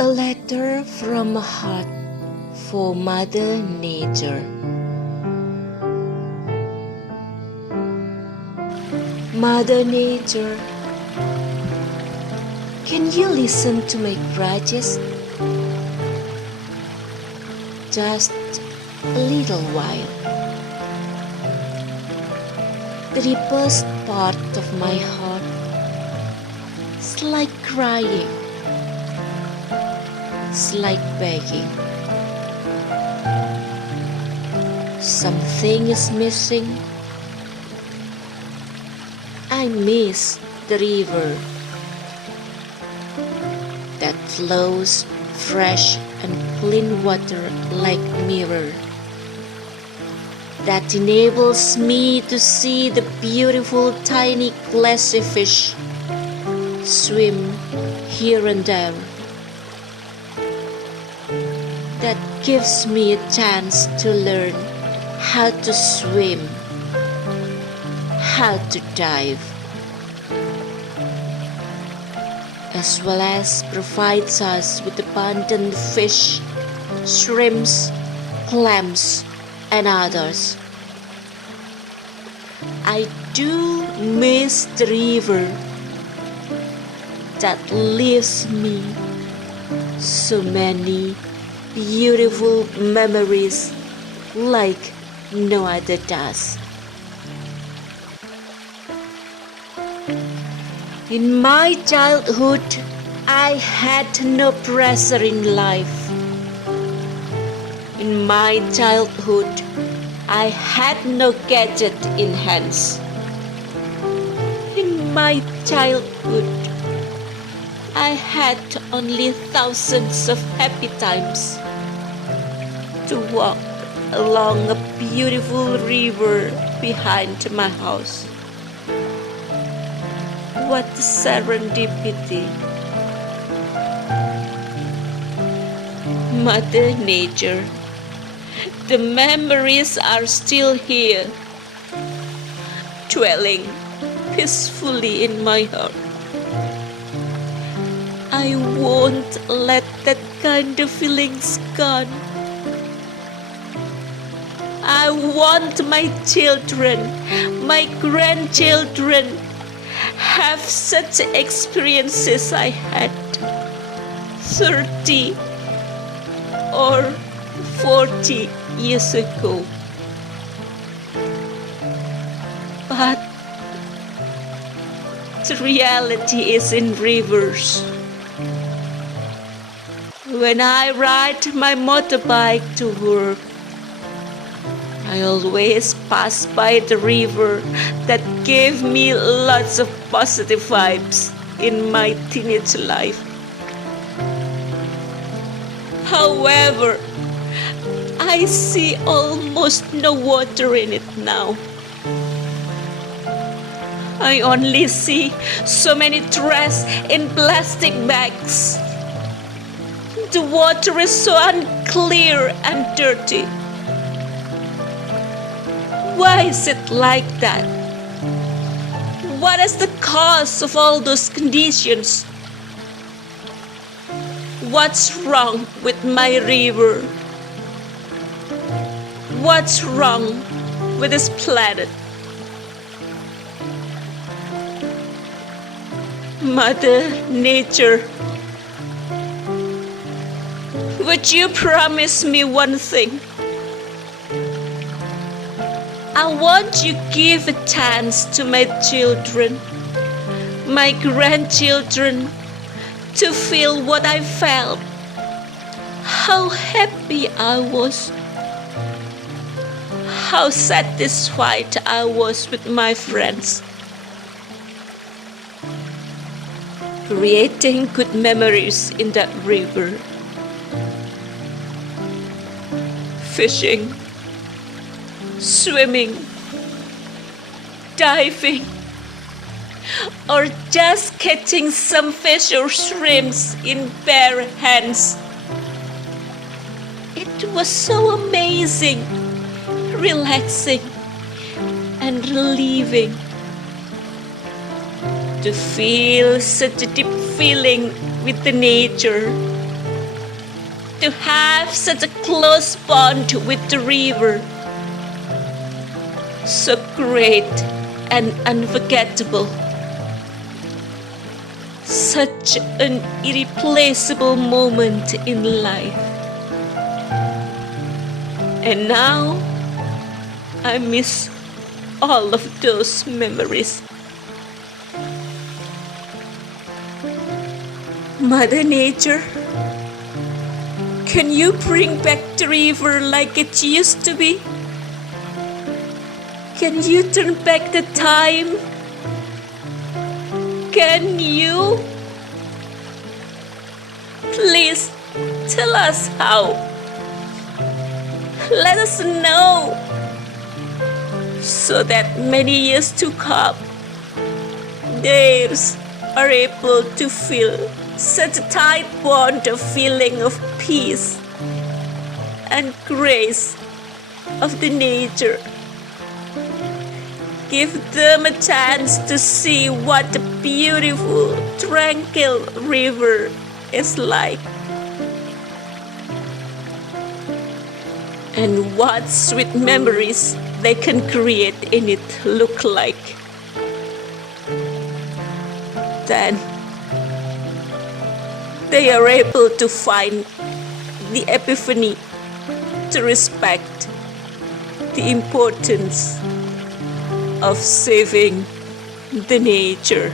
A letter from a heart for Mother Nature. Mother Nature, can you listen to my cries? Just a little while. The deepest part of my heart is like crying. It's like begging. Something is missing. I miss the river that flows fresh and clean water like mirror, that enables me to see the beautiful tiny glassy fish swim here and there, that gives me a chance to learn how to swim, how to dive, as well as provides us with abundant fish, shrimps, clams, and others. I do miss the river that leaves me so many beautiful memories like no other does. In my childhood, I had no pressure in life. In my childhood, I had no gadget in hands. In my childhood, I had only thousands of happy times to walk along a beautiful river behind my house. What serendipity! Mother Nature, the memories are still here, dwelling peacefully in my heart. I won't let that kind of feelings gone. I want my children, my grandchildren, have such experiences I had 30 or 40 years ago. But the reality is in reverse. When I ride my motorbike to work, I always pass by the river that gave me lots of positive vibes in my teenage life. However, I see almost no water in it now. I only see so many trash in plastic bags. The water is so unclear and dirty. Why is it like that? What is the cause of all those conditions? What's wrong with my river? What's wrong with this planet? Mother Nature, would you promise me one thing? I want you to give a chance to my children, my grandchildren, to feel what I felt, how happy I was, how satisfied I was with my friends, creating good memories in that river, fishing, swimming, diving, or just catching some fish or shrimps in bare hands. It was so amazing, relaxing, and relieving to feel such a deep feeling with the nature, to have such a close bond with the river. So great and unforgettable. Such an irreplaceable moment in life. And now I miss all of those memories. Mother Nature, can you bring back the river like it used to be? Can you turn back the time? Can you? Please tell us how. Let us know so that many years to come, theirs are able to feel such a tight bond of feeling of peace and grace of the nature. Give them a chance to see what a beautiful, tranquil river is like. And what sweet memories they can create in it look like. Then they are able to find the epiphany to respect the importance of saving the nature.